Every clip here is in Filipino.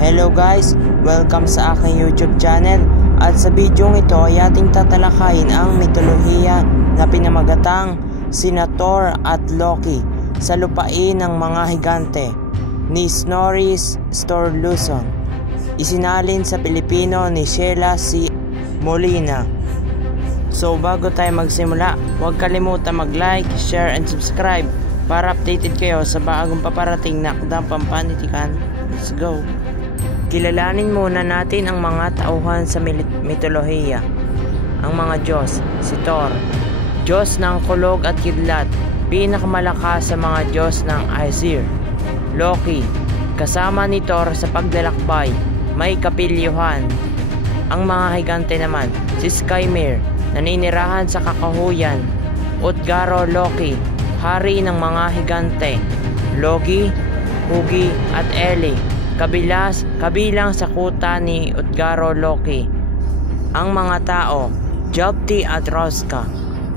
Hello guys! Welcome sa aking YouTube channel at sa video ito ay ating tatalakayin ang mitolohiya na pinamagatang sina Thor at Loki sa lupain ng mga higante ni Snorri Sturluson. Isinalin sa Pilipino ni Sheila C. Molina. So bago tayo magsimula, huwag kalimutan mag-like, share and subscribe para updated kayo sa bagong paparating na akdang pampanitikan. Let's go! Kilalanin muna natin ang mga tauhan sa mitolohiya. Ang mga Diyos, si Thor, Diyos ng kulog at kidlat, pinakamalakas sa mga Diyos ng Aesir. Loki, kasama ni Thor sa paglalakbay, may kapilyuhan. Ang mga higante naman, si Skymir, naninirahan sa kakahuyan. Utgaro Loki, hari ng mga higante. Logi, Hugi at Eli, kabilang sa kuta ni Utgaro Loki. Ang mga tao, Jopti at Roska,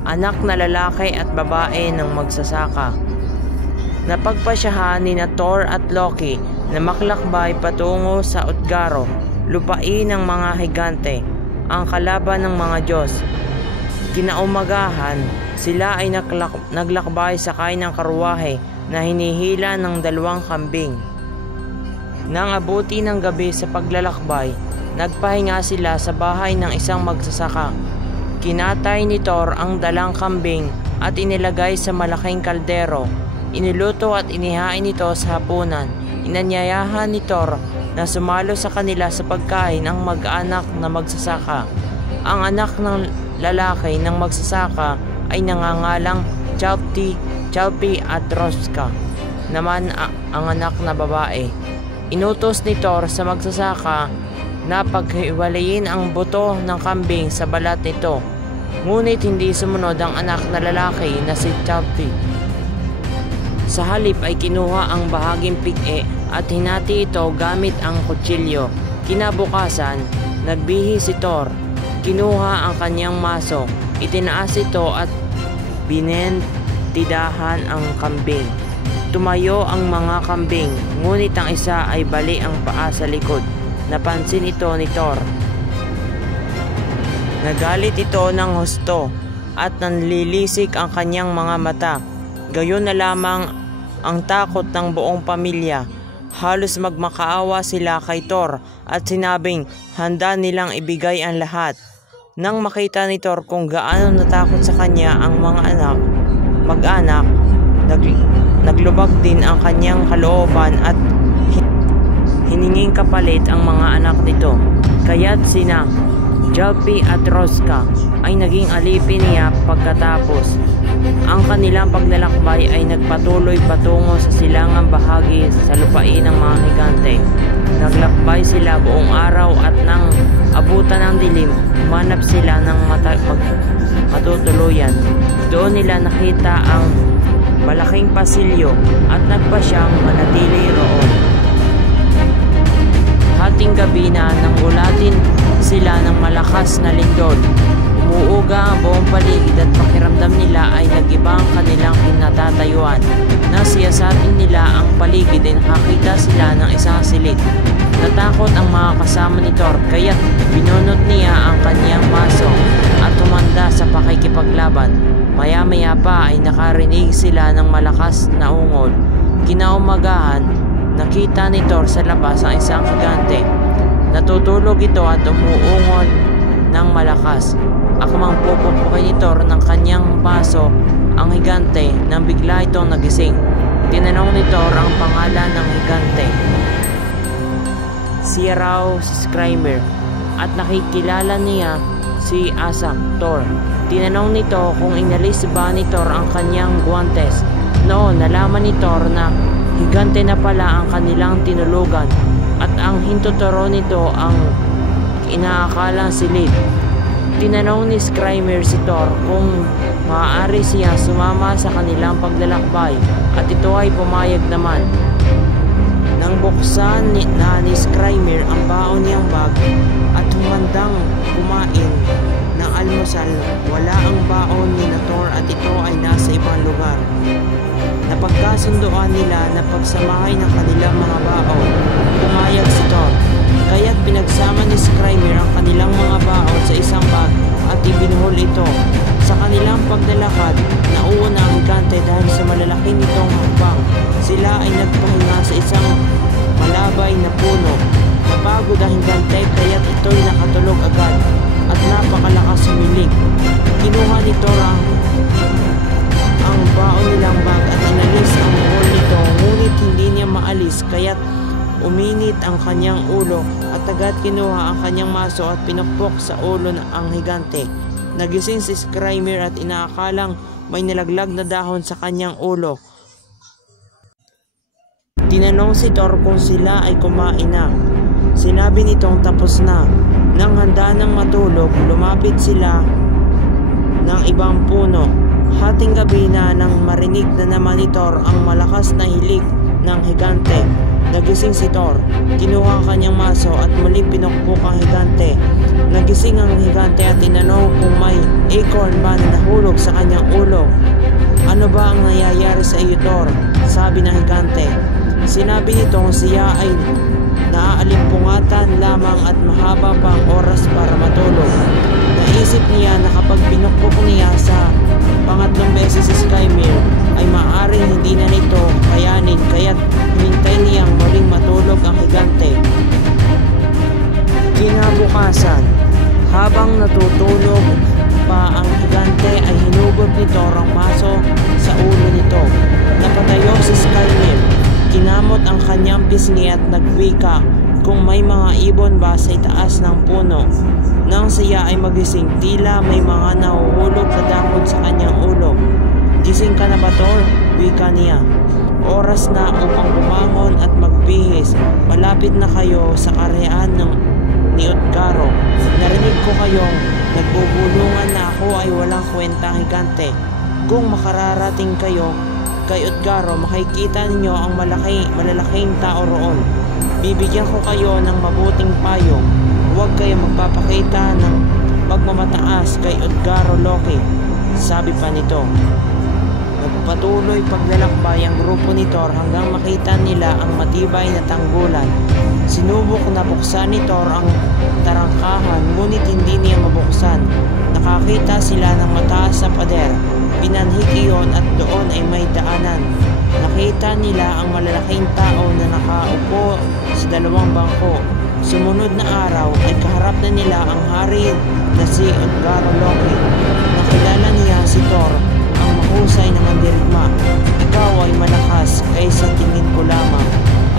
anak na lalaki at babae ng magsasaka. Napagpasyahan ni na Thor at Loki na maglakbay patungo sa Utgaro, lupain ng mga higante, ang kalaban ng mga Diyos. Kinaumagahan, sila ay naglakbay sakay ng karuwahe na hinihila ng 2 kambing. Nang abuti ng gabi sa paglalakbay, nagpahinga sila sa bahay ng isang magsasaka. Kinatay ni Thor ang 2 kambing at inilagay sa malaking kaldero. Iniluto at inihain ito sa hapunan. Inanyayahan ni Thor na sumalo sa kanila sa pagkain ang mag-anak na magsasaka. Ang anak ng lalaki ng magsasaka ay nangangalang Jopti at Roska, naman ang anak na babae. Inutos ni Thor sa magsasaka na paghiwalayin ang buto ng kambing sa balat nito. Ngunit hindi sumunod ang anak na lalaki na si Jopti. Sa halip ay kinuha ang bahaging pig-e at hinati ito gamit ang kutsilyo. Kinabukasan, nagbihis si Thor. Kinuha ang kanyang maso, itinaas ito at binentidahan ang kambing. Tumayo ang mga kambing, ngunit ang isa ay bali ang paa sa likod. Napansin ito ni Thor. Nagalit ito ng husto at nanlilisik ang kanyang mga mata. Gayon na lamang ang takot ng buong pamilya. Halos magmakaawa sila kay Thor at sinabing handa nilang ibigay ang lahat. Nang makita ni Thor kung gaano natakot sa kanya ang mga mag-anak, naglubag din ang kanyang kalooban at hininging kapalit ang mga anak nito. Kaya't sina Jopti at Roska ay naging alipin niya pagkatapos. Ang kanilang paglalakbay ay nagpatuloy patungo sa silangang bahagi sa lupain ng mga higante. Naglakbay sila buong araw at nang abutan ng dilim, humanap sila ng matutuluyan. Doon nila nakita ang malaking pasilyo at nagpasyang manatili roon. Hating gabi na nang ulatin sila ng malakas na lindol. Umuuga ang buong paligid at pakiramdam nila ay nag-iba ang kanilang kinatatayuan. Nang siyasatin nila ang paligid ay nakakita sila ng isang silid. Natakot ang mga kasama ni Thor kaya't binunot niya ang kanyang maso at tumanda sa pakikipaglaban. Maya-maya pa ay nakarinig sila ng malakas na ungol. Kinaumagahan, nakita ni Thor sa labas ang isang higante. Natutulog ito at umuungol ng malakas. Akmang pupupukin ni Thor ng kanyang baso ang higante nang bigla itong nagising. Tinanong ni Thor ang pangalan ng higante. Siya raw si Skymir at nakikilala niya si Asa Thor. Tinanong nito kung inalis ba ni Thor ang kanyang guwantes. Noon nalaman ni Thor na higante na pala ang kanilang tinulugan at ang hintuturo nito ang inaakalang silid. Tinanong ni Skymir si Thor kung maaari siya sumama sa kanilang paglalakbay at ito ay pumayag naman. Nang buksan ni Skymir ang baon niyang bag at humandang kumain ng almusal, wala ang baon ni Thor at ito ay nasa ibang lugar. Napagkasunduan nila na pagsamahin ng kanilang mga baon. Pumayag si Thor napagod ang higante kaya't ito'y nakatulog agad at napakalakas humilig. Kinuha ni Thor ang baon nilang bag at inalis ang buhol nito, ngunit hindi niya maalis kaya't uminit ang kanyang ulo at agad kinuha ang kanyang maso at pinukpok sa ulo ang higante. Nagising si Skrymmir at inaakalang may nalaglag na dahon sa kanyang ulo. Tinanong si Thor kung sila ay kumain na. Sinabi nitong tapos na. Nang handa nang matulog, lumapit sila ng ibang puno. Hating gabi na nang marinig na naman ni Thor ang malakas na hilig ng higante. Nagising si Thor, kinuha ang kanyang maso at muli pinukpok ang higante. Nagising ang higante at tinanong kung may acorn ba na nahulog sa kanyang ulo. Ano ba ang nangyayari sa iyo, Thor? Sabi ng higante. Sinabi nitong siya ay naaaalimpungatan lamang at mahaba pa ang oras para matulog. Naisip niya na kapag pinukpok niya sa pangatlong beses si Skrymmir ay maaaring hindi na nito kayanin kaya't hinintay niyang muling matulog ang higante. Kinabukasan, habang natutulog pa ang higante ay hinugot ni Thor ang maso sa ulo nito. Napatayo si Skrymmir. Kinamot ang kanyang pisngi at nagwika kung may mga ibon ba sa itaas ng puno. Nang siya ay magising, tila may mga nahuhulog na dahon sa kanyang ulo. Gising ka na ba, Thor? Wika niya. Oras na upang bumangon at magbihis. Malapit na kayo sa karehan ni Utgaro. Narinig ko kayong nagbubulungan na ako ay walang kwenta higante. Kung makararating kayo kay Utgaro, makikita ninyo ang malalaking tao roon. Bibigyan ko kayo ng mabuting payo. Huwag kayo magpapakita ng pagmamataas kay Utgaro Loki, sabi pa nito. Nagpatuloy paglalakbay ang grupo ni Thor hanggang makita nila ang matibay na tanggulan. Sinubok na buksan ni Thor ang tarangkahan ngunit hindi niya mabuksan. Nakakita sila ng mataas sa pader. Pinanhik iyon at doon ay may daanan. Nakita nila ang malalaking tao na nakaupo sa dalawang bangko. Sumunod na araw ay kaharap na nila ang hari na si Utgaro Loki. Nakilala niya si Thor, ang mahusay na mandirigma. Ikaw ay malakas kaysa tingin ko lamang.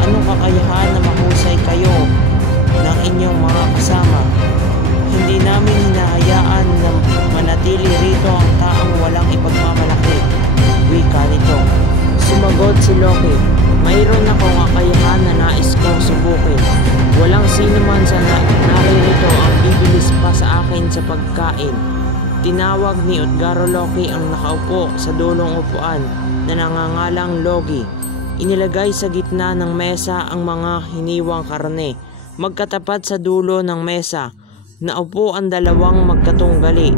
Anong kakayahan na mahusay kayo ng inyong mga kasama? Hindi namin hinahayaan na manatili rito ang taong walang ipagmamalaki, wika nito. Sumagot si Loki, mayroon akong kakayahan na nais kong subukin. Walang sino man sa naririto ang bibilis pa sa akin sa pagkain. Tinawag ni Utgaro Loki ang nakaupo sa dulong upuan na nangangalang Logi. Inilagay sa gitna ng mesa ang mga hiniwang karne. Magkatapat sa dulo ng mesa, naupo ang dalawang magkatunggali.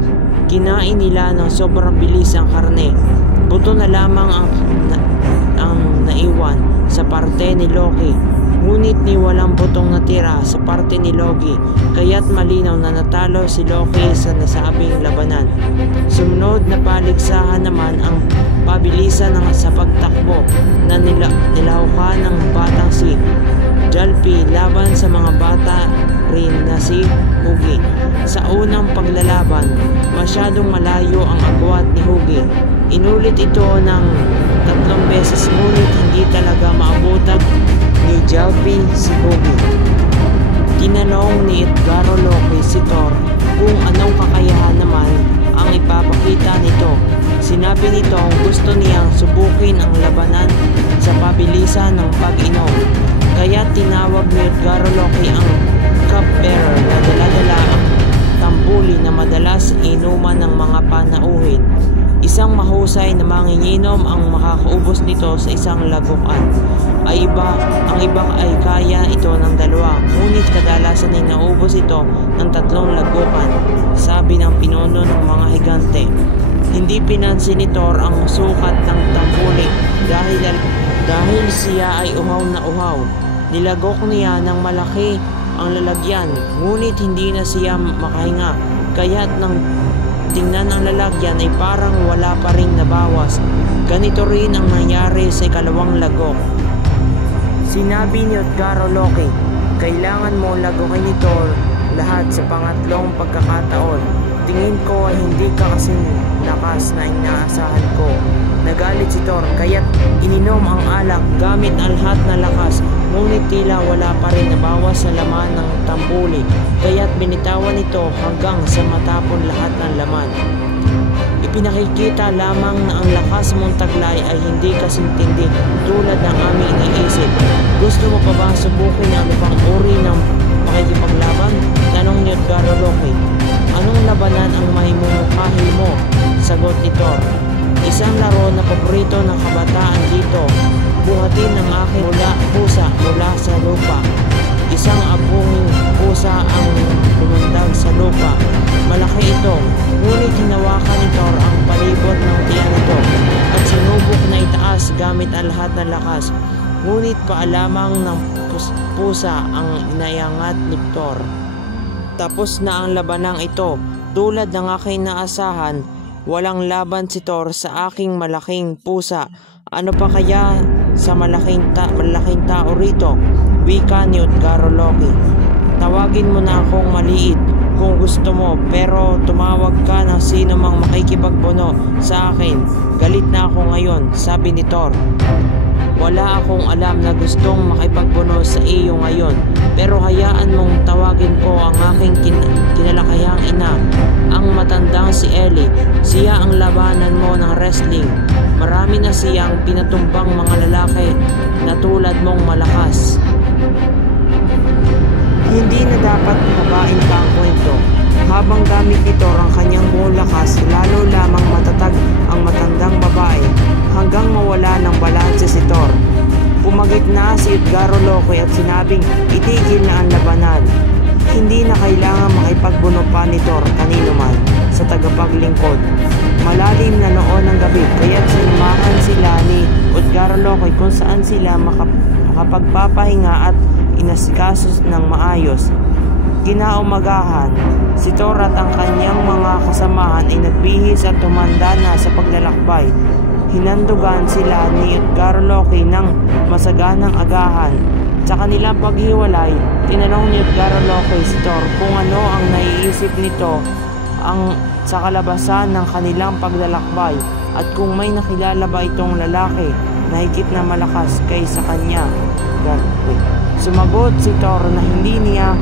Kinain nila ng sobrang bilis ang karne. Buto na lamang ang naiwan sa parte ni Loki. Ngunit ni walang butong natira sa parte ni Loki, kaya't malinaw na natalo si Loki sa nasabing labanan. Sumunod na paligsahan naman ang pabilisan sa pagtakbo na nilahukan ng batang si Jalpi laban sa mga bata rin na si Hugi. Sa unang paglalaban, masyadong malayo ang agwat ni Hugi. Inulit ito ng 3 beses ngunit hindi talaga maabutan ni Jalpi si Hugi. Tinanong ni Utgaro Loki si Thor kung anong kakayahan naman ang ipapakita nito. Sinabi nito gusto niyang subukin ang labanan sa pabilisan ng pag-inom. Kaya tinawag ni Utgaro Loki ang cupbearer na dala-dala ang tambuli na madalas inuman ng mga panauhin. Isang mahusay na manginginom ang makakaubos nito sa isang lagukan. Ang iba ay kaya ito ng 2, ngunit kadalasan ay naubos ito ng 3 lagukan, sabi ng pinuno ng mga higante. Hindi pinansin ni Thor ang sukat ng tambuli dahil siya ay uhaw na uhaw. Nilagok niya ng malaki ang lalagyan, ngunit hindi na siya makahinga, kaya't nang tingnan ang lalagyan ay parang wala pa ring nabawas. Ganito rin ang nangyari sa ikalawang lagok. Sinabi ni Utgaro Loki, Kailangan mo lagukin ito lahat sa pangatlong pagkakataon. Tingin ko ay hindi ka kasing lakas na inaasahan ko. Nagalit si Thor kaya't ininom ang alak gamit ang lahat na lakas, ngunit tila wala pa rin nabawas sa laman ng tambuli, kaya't binitawan ito hanggang sa matapon lahat ng laman. Ipinakikita lamang na ang lakas mong taglay ay hindi kasintindi tulad ng aming iniisip. Gusto mo pa ba subukin ang ibang uri ng pakikipaglaban? Tanong ni Edgar Loki. Anong labanan ang mahimumukahi mo? Sagot ni Thor. Isang laro na paborito ng kabataan dito. Buhatin ang aking pusa mula sa lupa. Isang abuhing pusa ang lumundag sa lupa. Malaki ito, ngunit hinawakan ni Thor ang palibot ng tiyan nito at sinubok na itaas gamit ang lahat ng lakas. Ngunit paalamang ng pusa ang inayangat ni Thor. Tapos na ang labanang ito. Tulad ng aking naasahan, walang laban si Thor sa aking malaking pusa. Ano pa kaya sa malaking tao rito? Wika ni Utgaro Loki. Tawagin mo na akong maliit kung gusto mo, pero tumawag ka ng sino mang makikipagbuno sa akin. Galit na ako ngayon, sabi ni Thor. Wala akong alam na gustong makipagbuno sa iyo ngayon, pero hayaan mong tawagin ko ang aking kinalakayang ina, ang matandang si Ellie. Siya ang labanan mo ng wrestling. Marami na siyang pinatumbang mga lalaki na tulad mong malakas. Hindi na dapat habain pa ang kwento. Habang gamit ni Thor ang kanyang buong lakas, lalo lamang matatag ang matandang babae hanggang mawala ng balanse si Thor. Pumagit na si Edgar Loki at sinabing itigil na ang labanan. Hindi na kailangan makipagbuno pa ni Thor kanino man sa tagapaglingkod. Malalim na noon ang gabi, kaya't sinumahan sila ni Edgar Loki kung saan sila makapagpapahinga at inasikaso ng maayos. Kinaumagahan, si Thor at ang kanyang mga kasamahan ay nagbihis at tumanda na sa paglalakbay. Hinandugan sila ni Edgar Loki ng masaganang agahan. Sa kanilang paghiwalay, tinanong ni Edgar Loki si Thor kung ano ang naiisip nito sa kalabasan ng kanilang paglalakbay at kung may nakilala ba itong lalaki na higit na malakas kaysa kanya. Sumagot si Thor na hindi niya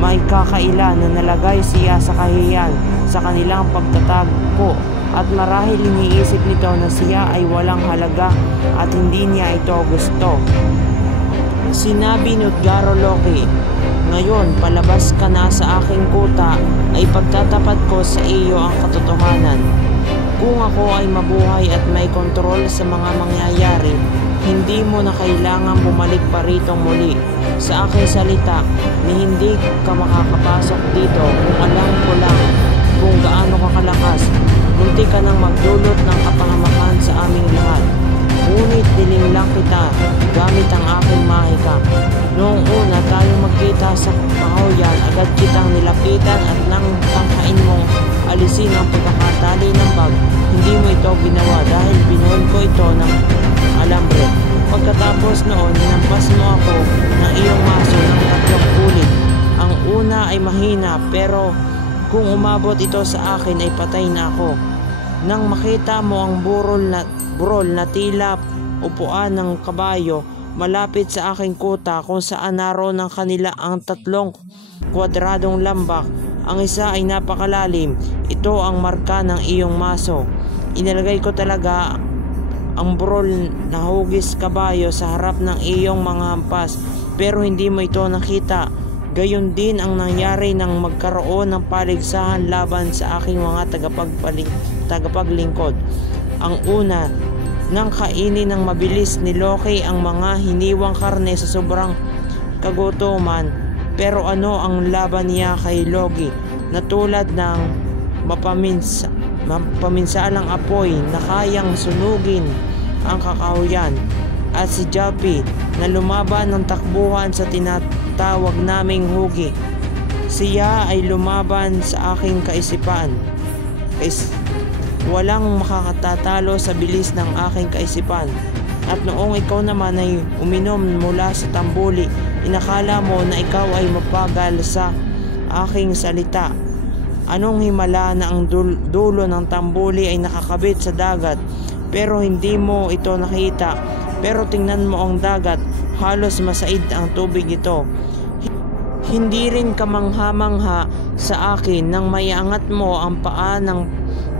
may kakaila na nalagay siya sa kahihiyan sa kanilang pagtatagpo at marahil iniisip nito na siya ay walang halaga at hindi niya ito gusto. Sinabi ni Edgar Loki, "Ngayon palabas ka na sa aking kuta ay pagtatapat ko sa iyo ang katotohanan. Kung ako ay mabuhay at may kontrol sa mga mangyayari, hindi mo na kailangan bumalik pa rito muli. Sa aking salita, ni hindi ka makakapasok dito kung alam ko lang kung gaano ka kalakas. Munti ka nang magdulot ng kapahamakan sa aming lahat. Ngunit dilim lang kita gamit ang aking mahika. Noong una tayo magkita sa kahoyan, agad kitang nilapitan at nang tangkain mong alisin ang pagkakatali ng bag, hindi mo ito ginawa dahil binuhol ko ito ng alambre. Pagkatapos noon, hinampas mo ako ng iyong maso ng 3 ulit. Ang una ay mahina, pero kung umabot ito sa akin ay patay na ako. Nang makita mo ang burol na tila upuan ng kabayo malapit sa aking kuta kung saan naroon ng kanila ang 3 kwadradong lambak. Ang isa ay napakalalim. Ito ang marka ng iyong maso. Inilagay ko talaga ang burol na hugis kabayo sa harap ng iyong mga hampas, pero hindi mo ito nakita. Gayon din ang nangyari nang magkaroon ng paligsahan laban sa aking mga tagapaglingkod. Ang una, nang kainin ng mabilis ni Loki ang mga hiniwang karne sa sobrang kagutuman. Pero ano ang laban niya kay Loki na tulad ng mapaminsalang apoy na kayang sunugin ang kakahuyan, at si Japi na lumaban ng takbuhan sa tinatawag naming hugi. Siya ay lumaban sa aking kaisipan. Walang makakatatalo sa bilis ng aking kaisipan. At noong ikaw naman ay uminom mula sa tambuli Inakala mo na ikaw ay mapagal sa aking salita. Anong himala na ang dulo ng tambuli ay nakakabit sa dagat, pero hindi mo ito nakita. Pero tingnan mo ang dagat, halos masaid ang tubig ito. Hindi rin kamangha-mangha sa akin nang maiangat mo ang paa ng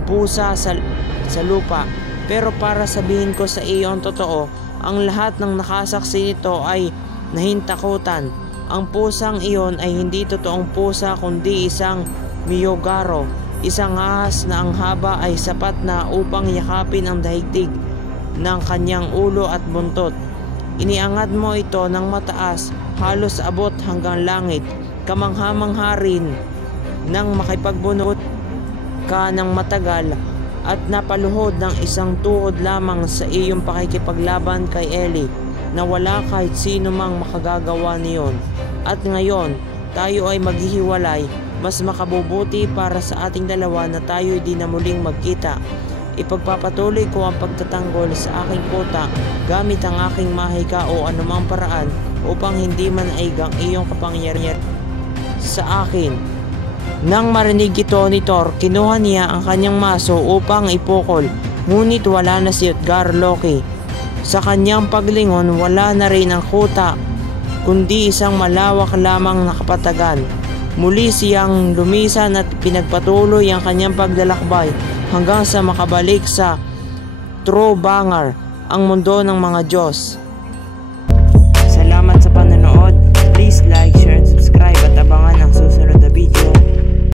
pusa sa lupa. Pero para sabihin ko sa iyo ang totoo, ang lahat ng nakasaksi nito ay nahintakutan. Ang pusang iyon ay hindi totoong pusa kundi isang miyogaro, isang ahas na ang haba ay sapat na upang yakapin ang daigdig ng kanyang ulo at buntot. Iniangat mo ito ng mataas, halos abot hanggang langit. Kamangha-mangha rin nang makipagbunot ka ng matagal at napaluhod ng isang tuhod lamang sa iyong pakikipaglaban kay Eli na wala kahit sino mang makagagawa niyon. At ngayon, tayo ay maghihiwalay. Mas makabubuti para sa ating dalawa na tayo di na muling magkita. Ipagpapatuloy ko ang pagtatanggol sa aking kuta gamit ang aking mahika o anumang paraan upang hindi man aigang iyong kapangyarihan sa akin. Nang marinig ito ni Thor, kinuha niya ang kanyang maso upang ipukol, ngunit wala na si Utgard-Loki. Sa kanyang paglingon, wala na rin ang kuta, kundi isang malawak lamang na kapatagan. Muli siyang lumisan at pinagpatuloy ang kanyang paglalakbay hanggang sa makabalik sa Trovangar, ang mundo ng mga Diyos.